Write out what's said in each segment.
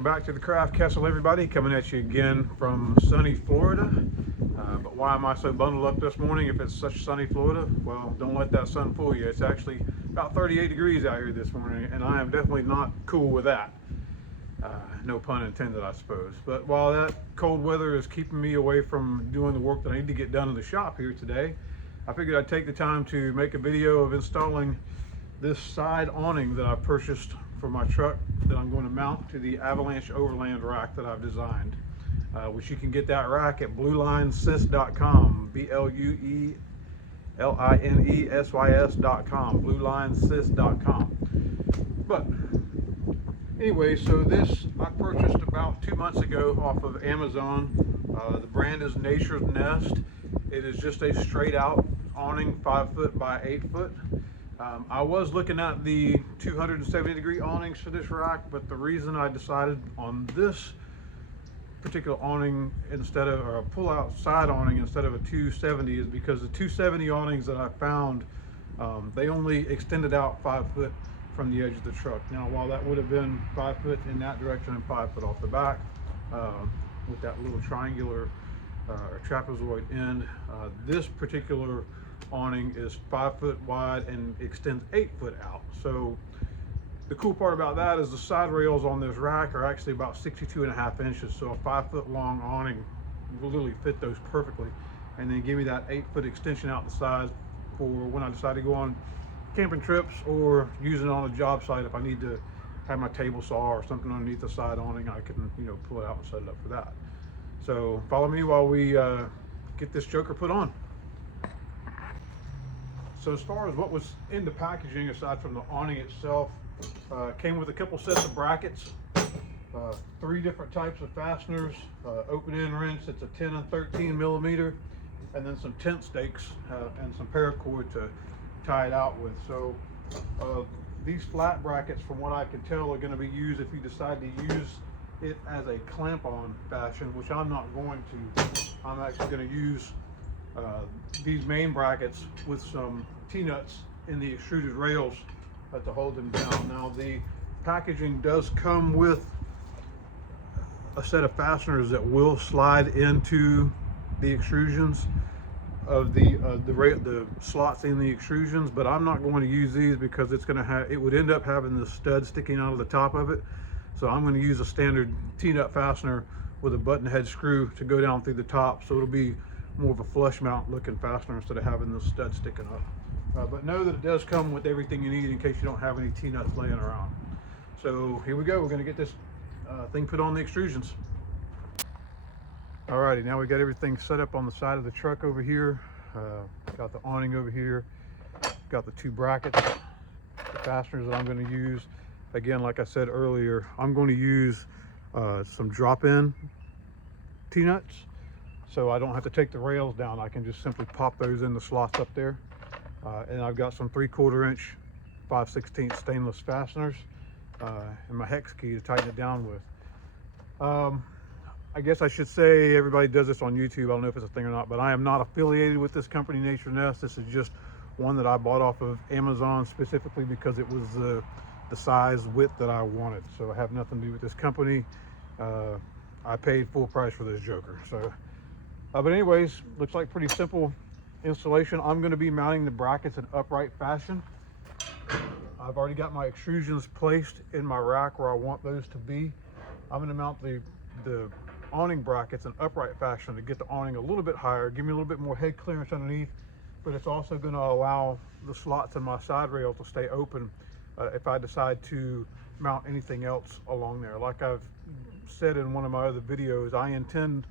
Welcome back to the Craft Castle, everybody. Coming at you again from sunny Florida. But why am I so bundled up this morning if it's such sunny Florida? Well, don't let that sun fool you. It's actually about 38 degrees out here this morning, and I am definitely not cool with that. No pun intended, I suppose. But while that cold weather is keeping me away from doing the work that I need to get done in the shop here today, I figured I'd take the time to make a video of installing this side awning that I purchased for my truck that I'm going to mount to the Avalanche Overland rack that I've designed, which you can get that rack at BlueLineSys.com, BlueLineSys.com, BlueLineSys.com. But anyway, so this I purchased about 2 months ago off of Amazon. The brand is Nature's Nest. It is just a straight out awning, 5 foot by 8 foot. I was looking at the 270 degree awnings for this rack, but the reason I decided on this particular awning instead of, or a pull out side awning instead of a 270 is because the 270 awnings that I found, they only extended out 5 foot from the edge of the truck. Now, while that would have been 5 foot in that direction and 5 foot off the back, with that little triangular or trapezoid end, this particular awning is 5 foot wide and extends 8 foot out. So the cool part about that is the side rails on this rack are actually about 62.5 inches. So a 5 foot long awning will literally fit those perfectly, and then give me that 8 foot extension out the side for when I decide to go on camping trips or use it on a job site. If I need to have my table saw or something underneath the side awning, I can, you know, pull it out and set it up for that. So follow me while we get this joker put on. So as far as what was in the packaging, aside from the awning itself, came with a couple sets of brackets, 3 different types of fasteners, open-end wrench, it's a 10 and 13 millimeter, and then some tent stakes and some paracord to tie it out with. So these flat brackets, from what I can tell, are going to be used if you decide to use it as a clamp-on fashion, which I'm not going to. I'm actually going to use these main brackets with some T-nuts in the extruded rails to hold them down. Now, the packaging does come with a set of fasteners that will slide into the extrusions of the slots in the extrusions, but I'm not going to use these because it would end up having the stud sticking out of the top of it. So I'm going to use a standard T-nut fastener with a button head screw to go down through the top, so it'll be more of a flush mount looking fastener instead of having the stud sticking up. But know that it does come with everything you need in case you don't have any T-nuts laying around. So here we go. We're going to get this thing put on the extrusions. Alrighty, now we got everything set up on the side of the truck over here. Got the awning over here. Got the 2 brackets, the fasteners that I'm going to use. Again, like I said earlier, I'm going to use some drop-in T-nuts, so I don't have to take the rails down. I can just simply pop those in the slots up there. And I've got some 3/4 inch 5/16 stainless fasteners and my hex key to tighten it down with. I guess I should say everybody does this on YouTube. I don't know if it's a thing or not, but I am not affiliated with this company, Nature's Nest. This is just one that I bought off of Amazon specifically because it was the size width that I wanted. So I have nothing to do with this company. I paid full price for this joker. So, but anyways, looks like pretty simple installation. I'm going to be mounting the brackets in upright fashion. I've already got my extrusions placed in my rack where I want those to be. I'm going to mount the awning brackets in upright fashion to get the awning a little bit higher, give me a little bit more head clearance underneath, but it's also going to allow the slots in my side rail to stay open if I decide to mount anything else along there. Like I've said in one of my other videos, I intend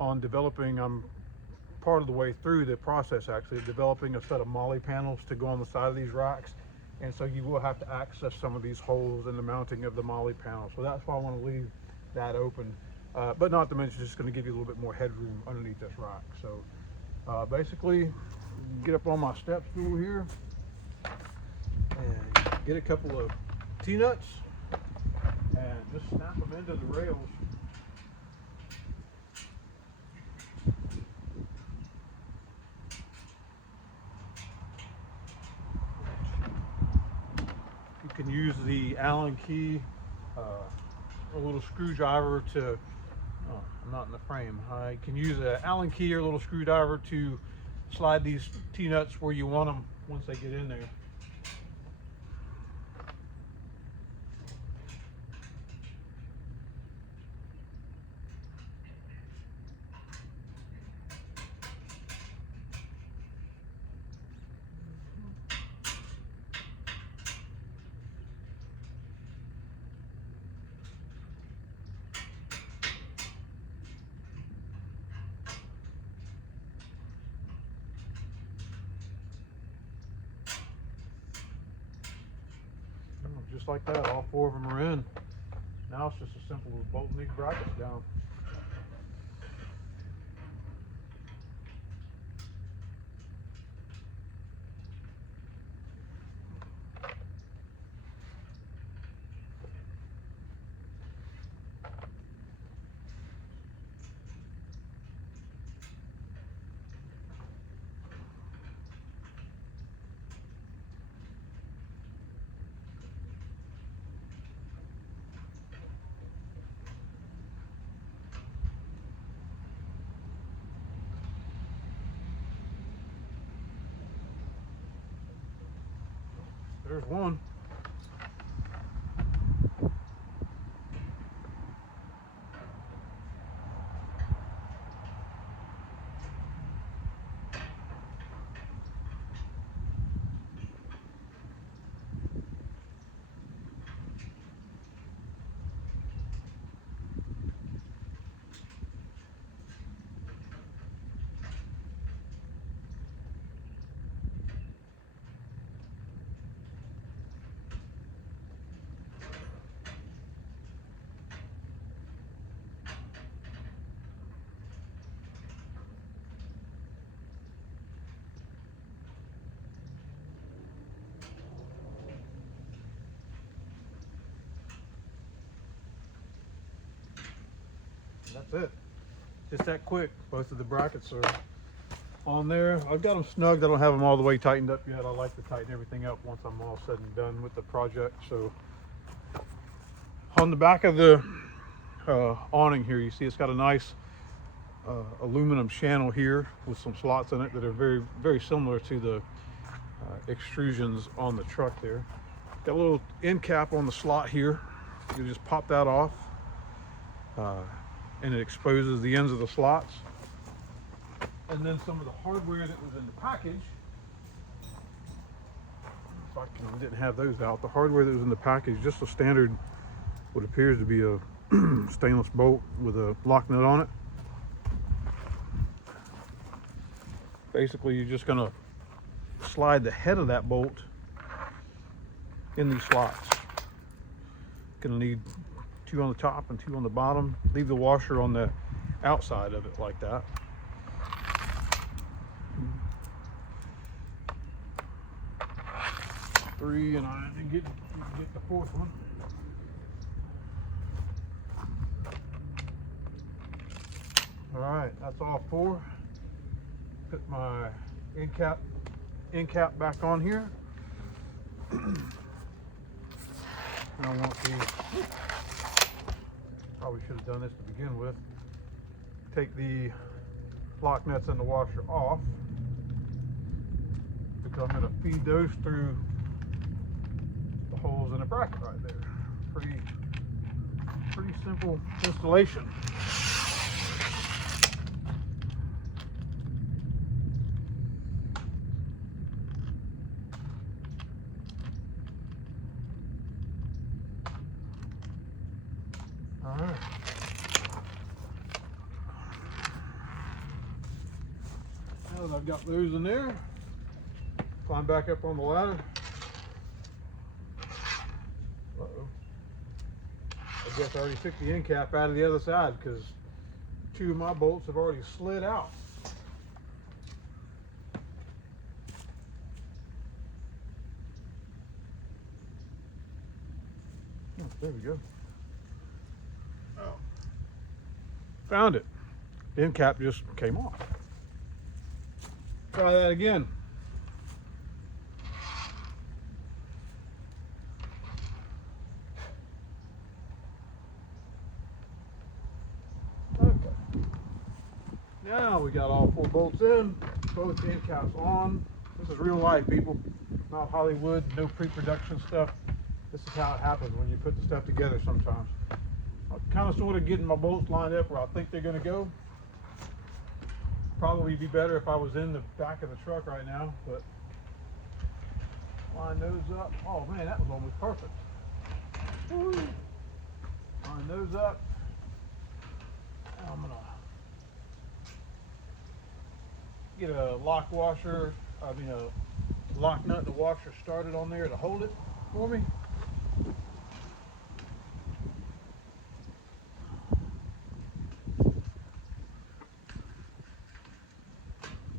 on developing, I'm part of the way through the process actually, developing a set of molly panels to go on the side of these racks, and so you will have to access some of these holes in the mounting of the molly panels. So that's why I want to leave that open, but not to mention it's just going to give you a little bit more headroom underneath this rack. So basically, get up on my step stool here and get a couple of T-nuts and just snap them into the rails. You can use the Allen key a little screwdriver to, oh, I'm not in the frame. I can use an Allen key or a little screwdriver to slide these T-nuts where you want them once they get in there. Just like that, all 4 of them are in. Now it's just as simple as bolting these brackets down. There's one. That's it. Just that quick. Both of the brackets are on there. I've got them snugged. I don't have them all the way tightened up yet. I like to tighten everything up once I'm all said and done with the project. So on the back of the awning here, you see it's got a nice aluminum channel here with some slots in it that are very, very similar to the extrusions on the truck there. Got a little end cap on the slot here. You just pop that off. And it exposes the ends of the slots. And then some of the hardware that was in the package, if I didn't have those out, the hardware that was in the package, just a standard, what appears to be a stainless bolt with a lock nut on it. Basically, you're just gonna slide the head of that bolt in these slots. Gonna need 2 on the top and 2 on the bottom. Leave the washer on the outside of it like that. Three, and I didn't get the 4th one. All right, that's all 4. Put my end cap back on here. And I want these. Probably should have done this to begin with. Take the lock nuts and the washer off, because I'm going to feed those through the holes in the bracket right there. Pretty simple installation. All right. Now that I've got those in there, climb back up on the ladder. Uh-oh. I guess I already took the end cap out of the other side because 2 of my bolts have already slid out. Oh, there we go. Oh. Found it. The end cap just came off. Try that again. Now we got all 4 bolts in, both end caps on. This is real life, people, not Hollywood, no pre-production stuff. This is how it happens when you put the stuff together sometimes. I'm kind of sort of getting my bolts lined up where I think they're going to go. Probably be better if I was in the back of the truck right now, but line those up. Oh man, that was almost perfect. Woo. Line those up. Now I'm gonna get a lock washer, a lock nut and a washer started on there to hold it for me.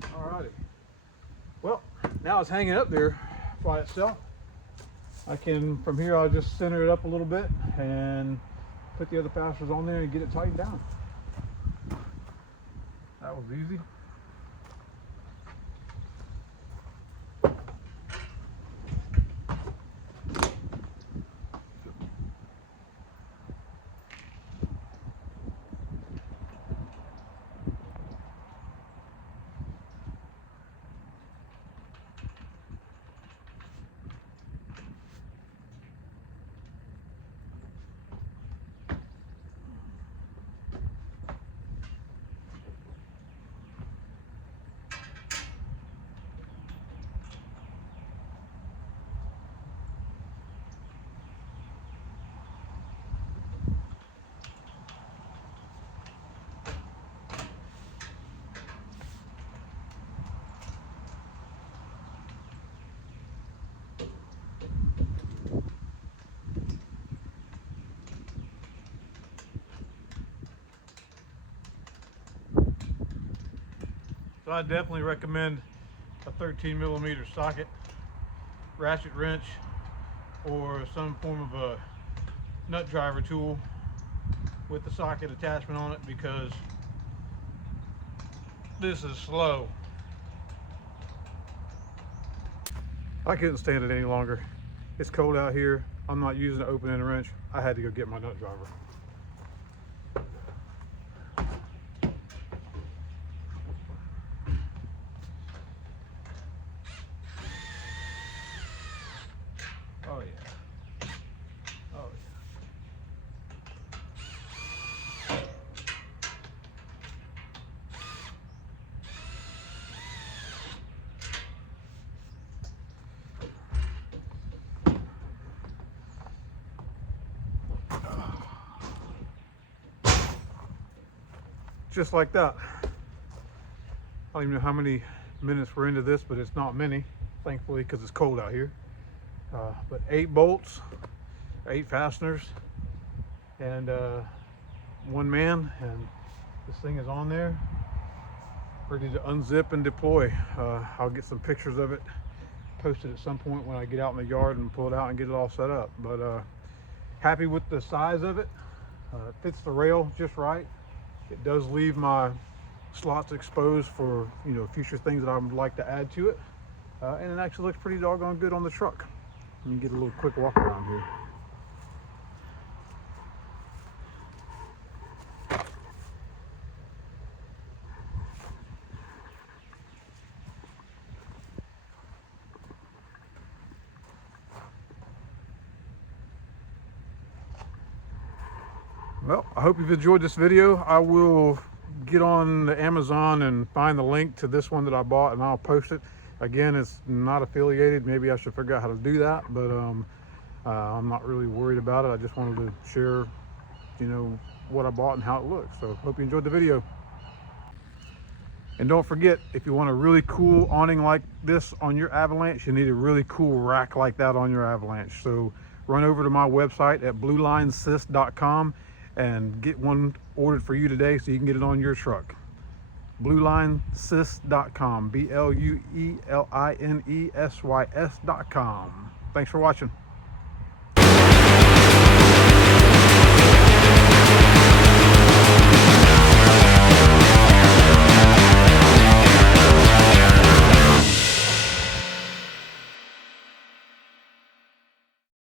Alrighty. Well, now it's hanging up there by itself. I can, from here, I'll just center it up a little bit and put the other fasteners on there and get it tightened down. That was easy. So I definitely recommend a 13mm socket, ratchet wrench, or some form of a nut driver tool with the socket attachment on it, because this is slow. I couldn't stand it any longer. It's cold out here. I'm not using an open end wrench. I had to go get my nut driver. Oh yeah. Oh yeah. Just like that. I don't even know how many minutes we're into this, but it's not many, thankfully, because it's cold out here. But 8 bolts, 8 fasteners, and 1 man, and this thing is on there, ready to unzip and deploy. I'll get some pictures of it posted at some point when I get out in the yard and pull it out and get it all set up. But happy with the size of it. It fits the rail just right. It does leave my slots exposed for, you know, future things that I would like to add to it. And it actually looks pretty doggone good on the truck. Let me get a little quick walk around here. Well, I hope you've enjoyed this video. I will get on the Amazon and find the link to this one that I bought, and I'll post it. Again, it's not affiliated. Maybe I should figure out how to do that, but I'm not really worried about it. I just wanted to share, you know, what I bought and how it looks. So hope you enjoyed the video. And don't forget, if you want a really cool awning like this on your Avalanche, you need a really cool rack like that on your Avalanche. So run over to my website at BlueLineSys.com and get one ordered for you today so you can get it on your truck. BlueLineSys.com, BlueLineSys.com. Thanks for watching.